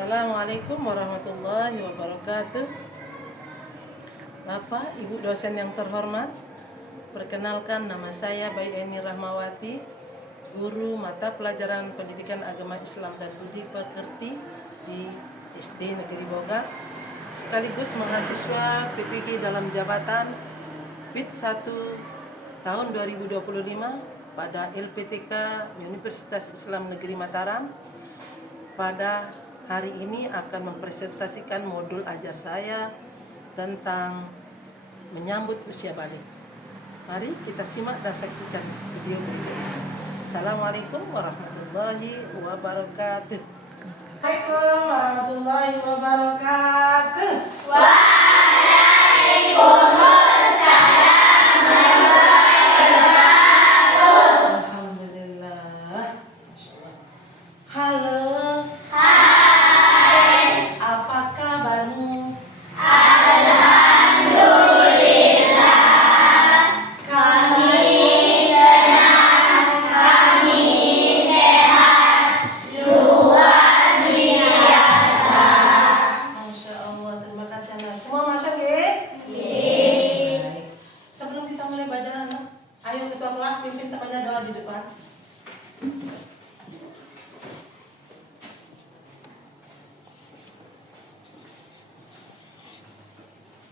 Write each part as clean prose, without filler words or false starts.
Assalamualaikum warahmatullahi wabarakatuh. Bapak, Ibu dosen yang terhormat, perkenalkan nama saya Bayi Eni Rahmawati, guru mata pelajaran Pendidikan Agama Islam dan Budi Pekerti di SD Negeri Boga, sekaligus mahasiswa PPG dalam jabatan PIT 1 tahun 2025 pada LPTK Universitas Islam Negeri Mataram. Pada hari ini akan mempresentasikan modul ajar saya tentang menyambut usia balik. Mari kita simak dan saksikan video berikut. Assalamualaikum warahmatullahi wabarakatuh. Assalamualaikum warahmatullahi wabarakatuh. Waalaikumsalam warahmatullahi wabarakatuh. Alhamdulillah. Masya Allah. Halo.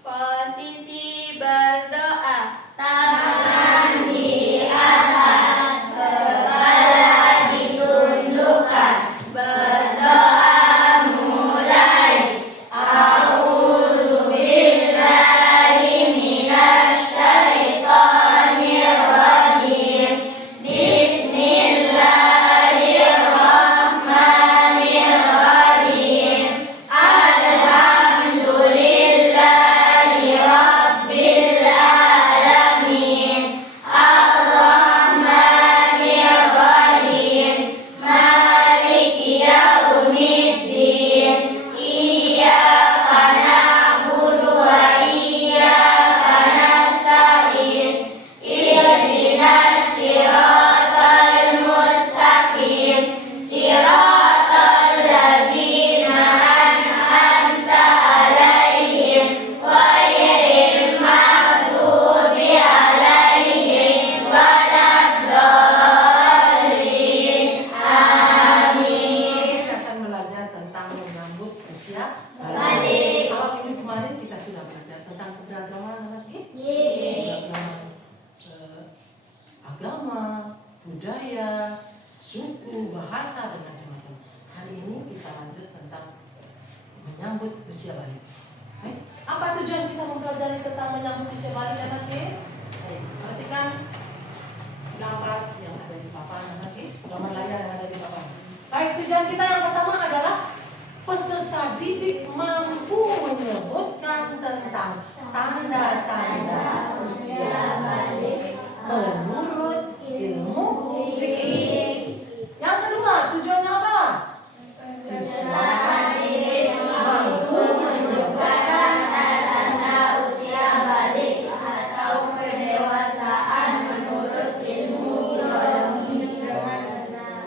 Posisi berdoa, tangan di atas, kepala ditundukkan. Berdoa mulai. A'udzu billahi minasy syaithanir rajim. Bismillahirrahmanirrahim. Agama, budaya, suku, bahasa, dan macam-macam. Hari ini kita lanjut tentang menyambut usia balik. Apa tujuan kita mempelajari tentang menyambut usia balik, anak-anak? Perhatikan gambar yang ada di papan, anak-anak. Gambar layar yang ada di papan. Baik, tujuan kita yang pertama adalah peserta didik mampu menyebutkan tentang tanda-tanda usia balik menurut ilmu fikih. Yang kedua, tujuannya apa? Siswa mampu menyebutkan tanda usia balik atau pendewasaan menurut ilmu biologi dengan benar.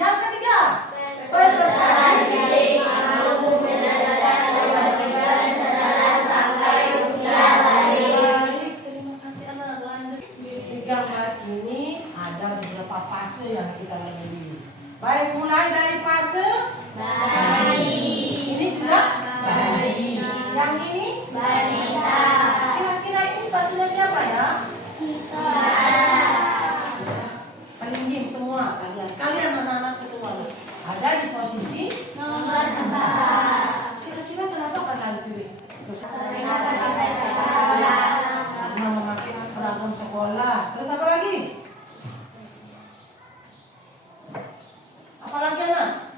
Yang ketiga, peserta didik mampu menyelesaikan kewajiban setelah sampai usia balik. Baik, terima kasih anak. Lanjut. Di gambar ini ada beberapa fase yang kita lalui. Baik, mulai dari fase bayi. Ini juga bayi. Yang ini balita. Kira-kira ini fasenya siapa ya? Kita. Paling diem semua kalian. Kalian anak-anak semua ada di posisi nomor 4. Kira-kira kenapa kalian pilih? Terus karena memakai seragam sekolah. Terus apa lagi? Apa lagi anak?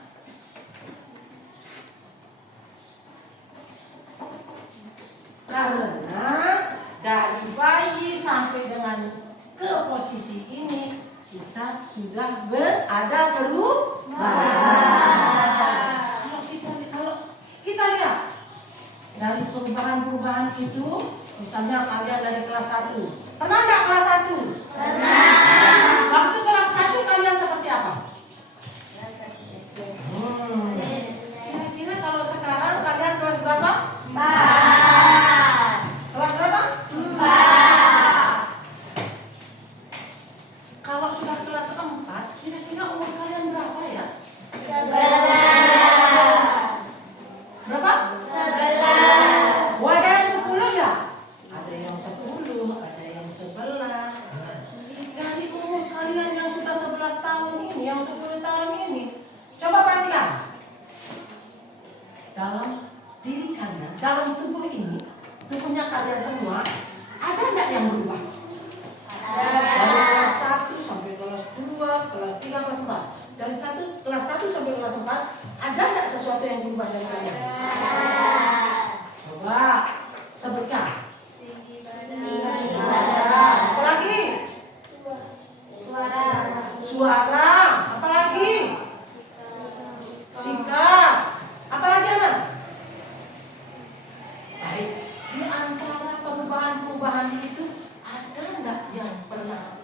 Karena dari bayi sampai dengan ke posisi ini kita sudah berada perubahan. Kalau kita lihat dari perubahan-perubahan itu, misalnya kalian dari kelas 1. Pernah enggak kelas 1? Pernah. Waktu kelas 1 kalian seperti apa? Kira-kira berubah dari kalian? Coba sebutkan. Apa lagi? Suara. Apa lagi? Sikap. Apa lagi anak? Baik. Di antara perubahan-perubahan itu ada enggak yang pernah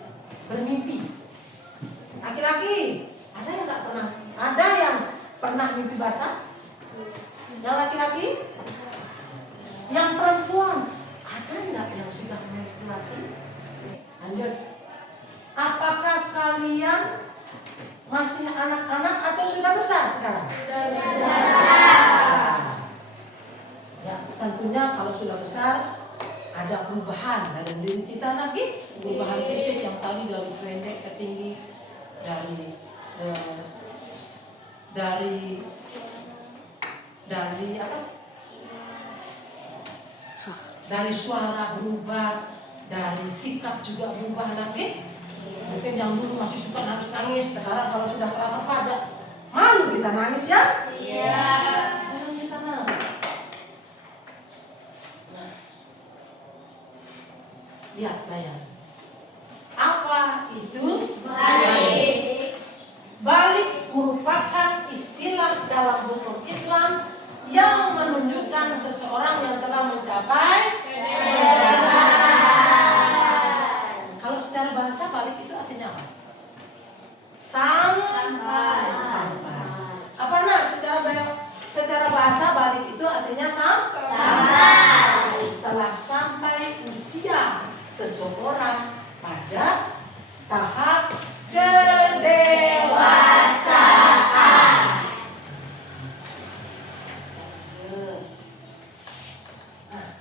bermimpi? Laki-laki, ada yang enggak pernah? Ada yang pernah mimpi basah? Yang laki-laki? Yang perempuan, ada enggak yang sudah menstruasi? Lanjut. Apakah kalian masih anak-anak atau sudah besar sekarang? Sudah besar. Ya, tentunya kalau sudah besar ada perubahan dalam diri kita lagi, perubahan fisik yang tadi dari pendek ke tinggi, dari apa? Dari suara berubah, dari sikap juga berubah lagi. Mungkin yang dulu masih suka nangis-nangis, sekarang kalau sudah kelas 4 aja malu kita nangis ya? Iya. Sekarang kita nangis. Nah, lihat bayang. Apa itu? Balik. Balik merupakan istilah dalam hukum Islam yang menunjukkan seseorang yang telah mencapai kebenaran. Kalau secara bahasa balik itu artinya apa? Sampai. Apa nak? Secara bahasa balik itu artinya sampai. Telah sampai usia seseorang pada tahap kedewasaan. Nah,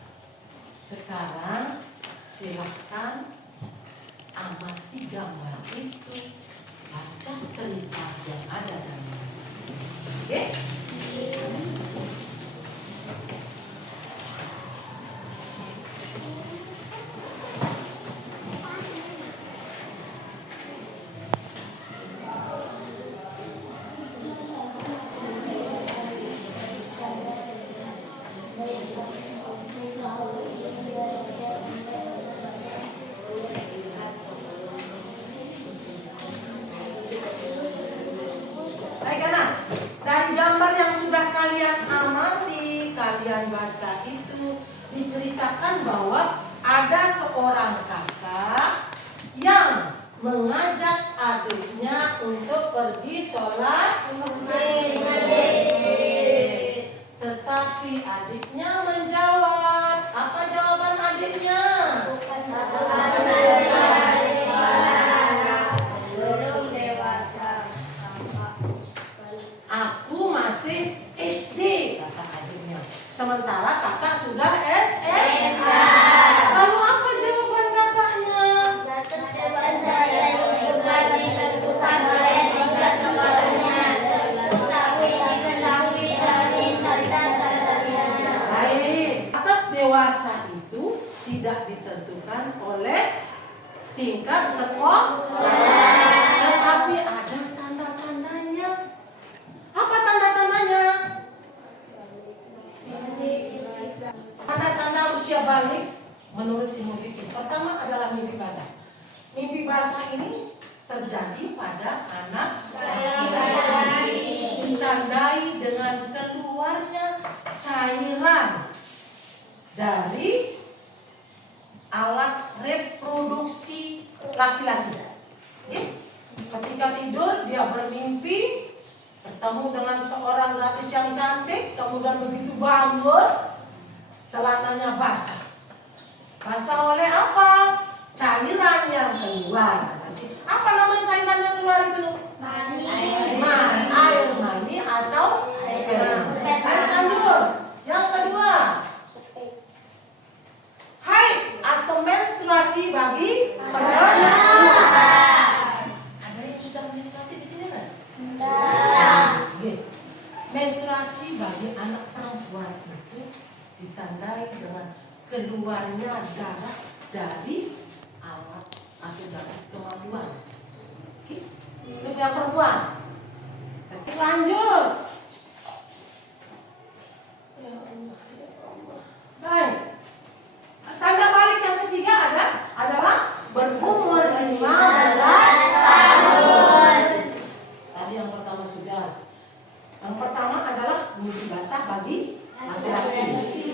sekarang silahkan amati gambar itu, baca cerita yang ada dalam. Oke? Baik anak, dari gambar yang sudah kalian amati, kalian baca itu diceritakan bahwa ada seorang kakak yang mengajak adiknya untuk pergi sholat masjid. Tetapi adiknya menjawab, apa jawaban adiknya? Belum dewasa. Aku masih SD, kata adiknya. Sementara kakak sudah SMA. Lalu apa jawaban kakaknya? Batas dewasa yang ditentukan oleh tiga sekolahnya, tetapi diketahui dari tanda-tandanya. Baik, atas dewasa itu tidak ditentukan oleh tingkat sekolah, tetapi ada tanda-tandanya. Apa tanda-tandanya? Tanda-tanda usia balik menurut ilmu fikih. Pertama adalah mimpi basah. Mimpi basah ini terjadi pada anak laki-laki, ditandai dengan keluarnya cairan dari alat reproduksi laki-laki. Ketika tidur dia bermimpi bertemu dengan seorang gadis yang cantik, kemudian begitu bangun celananya basah. Basah oleh apa? Cairan yang keluar. Apa namanya cairan yang keluar itu? Air mani atau sperma. Ayo lanjut. Yang kedua, haid atau menstruasi bagi perempuan. Ada yang sudah menstruasi di sini kan? Menstruasi bagi anak perempuan itu ditandai dengan keluarnya darah dari alat atau dari kemaluan. Itu yang perempuan. Lanjut. bagi laki-laki.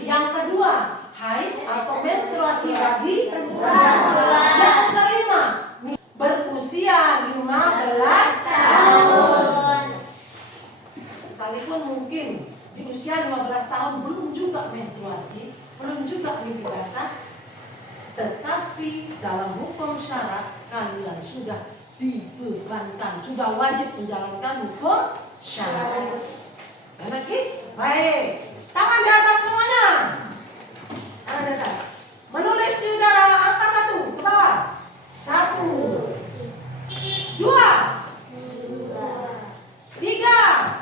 Yang kedua, haid atau menstruasi bagi perempuan. Yang kelima, berusia 15 tahun. Sekalipun mungkin di usia 15 tahun belum juga menstruasi, belum juga mimpi basah, tetapi dalam hukum syarat kalian sudah dibebankan, sudah wajib menjalankan hukum syarat. Lagi? Baik. Tangan di atas semuanya. Tangan di atas. Menulis di udara angka 1 ke bawah. 1, 2, 3.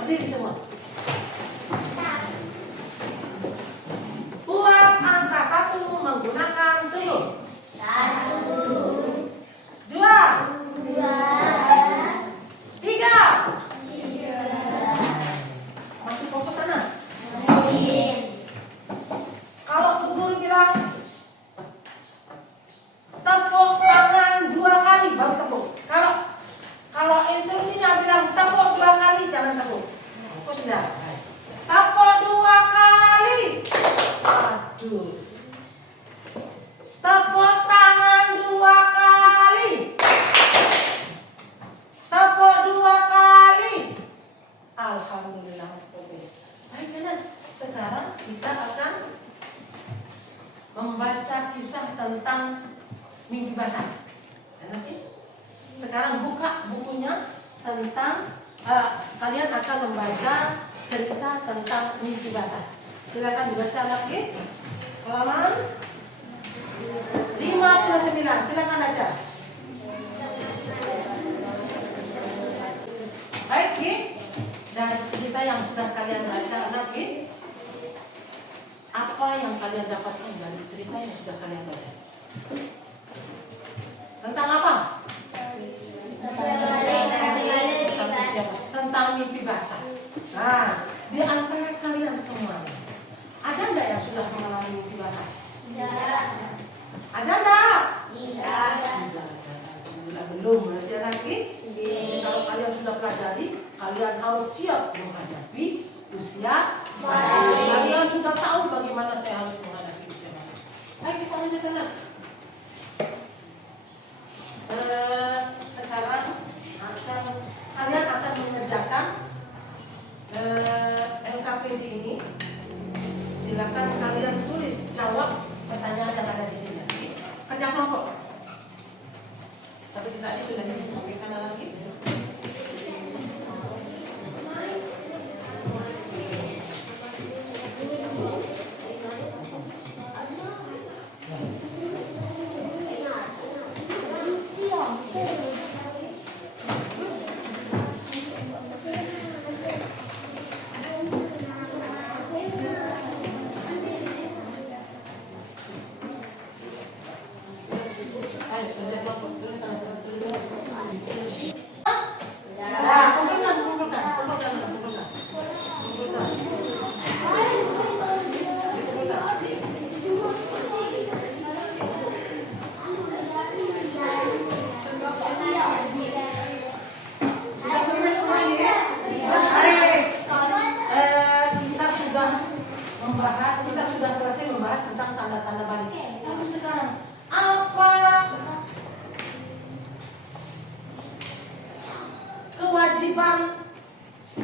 Berdiri semua. Buat angka 1 menggunakan tuyul. 1, 2, 3. Masih fokus sana? Kalau guru bilang tepuk tangan 2 kali baru tepuk. Kalau instruksinya bilang tepuk 2 kali, jangan tepuk. Fokus sudah. Tepuk 2 kali. Aduh. Tepuk tangan 2 kali. Tepuk 2 kali. Alhamdulillah masih fokus. Baik, benar. Sekarang kita akan membaca kisah tentang mimpi basah. Sekarang buka bukunya tentang kalian akan membaca cerita tentang mimpi basah. Silakan dibaca lagi. Halaman 59. Silakan baca. Baik, Ki. Dan cerita yang sudah kalian baca lagi, apa yang kalian dapatkan dari cerita yang sudah kalian baca? Tentang apa? Tentang mimpi basah. Nah, di antara kalian semua, ada enggak yang sudah mengalami mimpi basah? Tidak. Ada enggak? Tidak. Belum, berarti lagi. Kalau kalian sudah pelajari, kalian harus siap menghadapi usia baru. Kalian sudah tahu bagaimana saya harus menghadapi usia baru. Baik, kita lanjut lagi. Sekarang kalian akan mengerjakan LKPD ini. Silakan kalian tulis jawab pertanyaan yang ada di sini. Kerja kelompok. Seperti tadi sudah disampaikan lagi. Kita sudah selesai membahas tentang tanda-tanda balik. Lalu sekarang apa kewajiban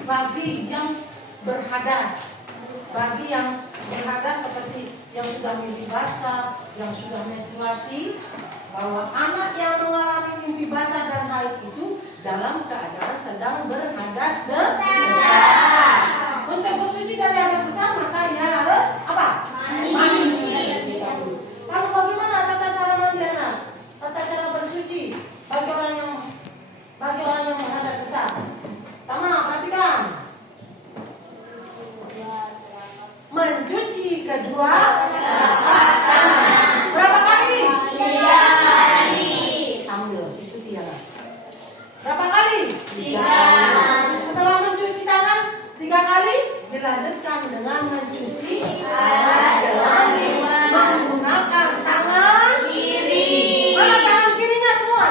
bagi yang berhadas? Bagi yang berhadas seperti yang sudah mimpi basah, yang sudah menstruasi, bahwa anak yang mengalami mimpi basah dan haid itu dalam keadaan sedang berhadas besar. Untuk bersuci dari hadas besar maka ia harus apa? Mandi. Lalu bagaimana tata cara mandi anak? Tata cara bersuci bagi orang yang berhadas besar. Pertama, perhatikan. Mencuci kedua telapak tangan. Berapa kali? 3 kali. Sambil ikuti ya. Berapa kali? 3 kali. Setelah mencuci tangan 3 kali, dilanjutkan dengan mencuci tangan dengan menggunakan tangan kiri. Mana tangan kirinya semua?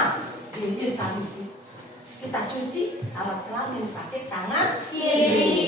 Ini tangan kiri. Kita cuci alat kelamin pakai tangan kiri.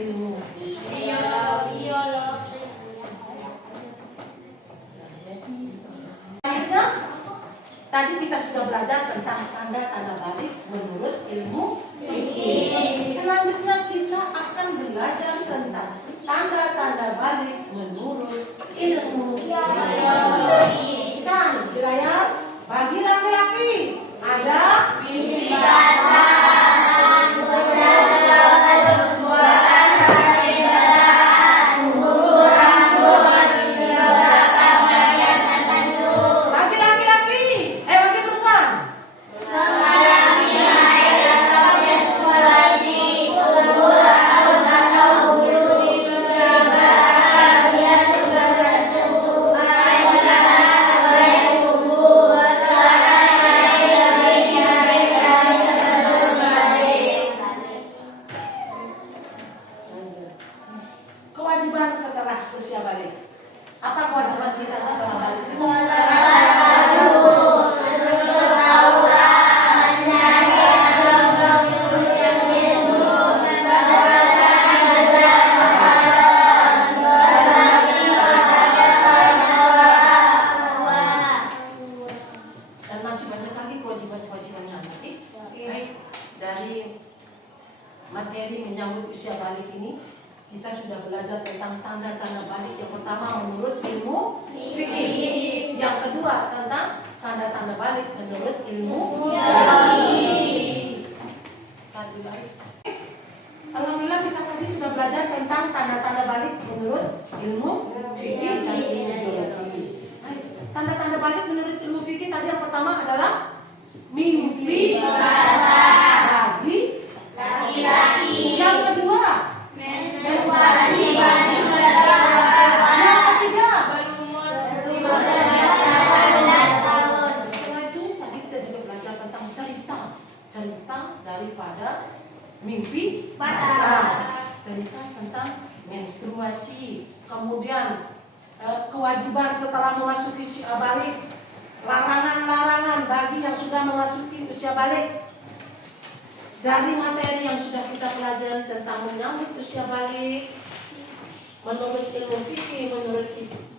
ilmu. Akhirnya tadi kita sudah belajar tentang tanda-tanda balik menurut ilmu fikih. Selanjutnya kita akan belajar tentang tanda-tanda balik menurut ilmu biologi. Dan di layar bagi laki-laki ada mimpi basah, bagi laki-laki, bagi perempuan. Kewajiban setelah usia balik. Apa kewajiban kita setelah balik? Dan masih banyak lagi kewajiban-kewajibannya. Baik, dari materi menyambut usia balik ini kita sudah belajar tentang tanda-tanda balik. Yang pertama menurut ilmu fikih. Yang kedua tentang tanda-tanda balik menurut ilmu biologi. Alhamdulillah kita tadi sudah belajar tentang tanda-tanda balik menurut ilmu fikih dan ilmu biologi. Tanda-tanda balik menurut ilmu fikih tadi yang pertama adalah mimpi bagi laki-laki. Yang kedua menstruasi bagi perempuan. Yang ketiga berumur 15 tahun. Setelah itu tadi kita juga belajar tentang cerita daripada mimpi basah, cerita tentang menstruasi, kemudian kewajiban setelah memasuki usia balik, larangan-larangan bagi yang sudah memasuki usia balik. Dari materi yang sudah kita pelajari tentang menyambut usia balik menurut ilmu fikih, menurut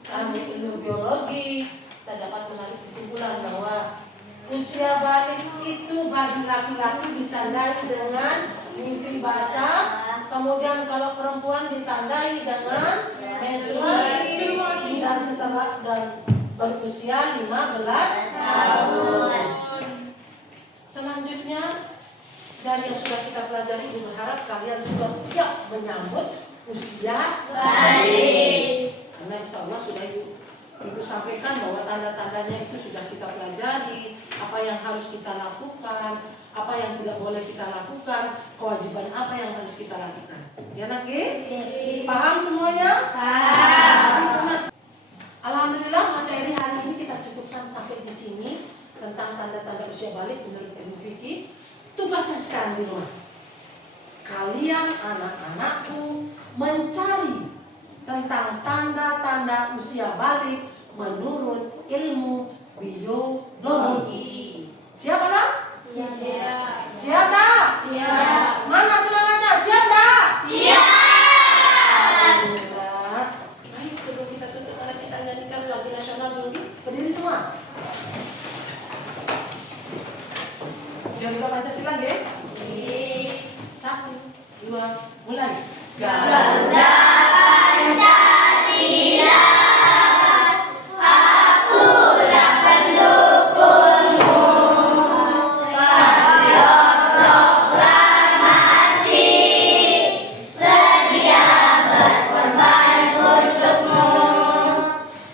ilmu biologi, kita dapat menarik kesimpulan bahwa usia balik itu bagi laki-laki ditandai dengan mimpi basah, kemudian kalau perempuan ditandai dengan menstruasi dan setelah dan berusia 15 tahun. Selanjutnya dari yang sudah kita pelajari, Ibu berharap kalian juga siap menyambut usia balik. Karena insya Allah sudah Ibu sampaikan bahwa tanda-tandanya itu sudah kita pelajari, apa yang harus kita lakukan, apa yang tidak boleh kita lakukan, kewajiban apa yang harus kita lakukan. Ya Naki? Paham semuanya? Paham. Alhamdulillah materi hari ini kita cukupkan sampai di sini tentang tanda-tanda usia balik menurut ilmu fikih. Tugasnya sekarang di rumah, kalian anak-anakku mencari tentang tanda-tanda usia balik menurut ilmu biologi. Siap anak? Siap. Siap tak? Siap. Mana semangatnya? Siap tak? Siap. Baik, sebelum kita tutup, mari kita nyanyikan lagu nasional dulu. Berdiri semua. Jangan lupa Pancasila ya. 1, 2, mulai. Garuda Pancasila, akulah pendukungmu. Patriot proklamasi, sedia berkorban untukmu.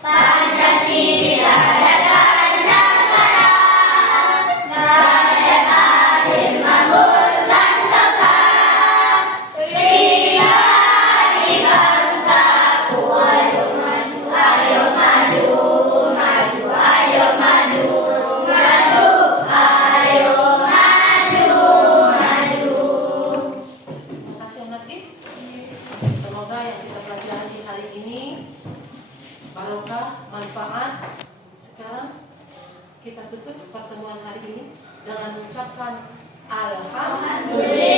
Pancasila dasar negara, layak adil makmur santosa. Pribadi bangsaku, ayo maju, ayo maju, maju, ayo maju, maju, ayo maju, maju. Terima kasih Naki. Semoga yang kita pelajari hari ini barokah, manfaat. Sekarang kita tutup pertemuan hari ini dengan mengucapkan alhamdulillah.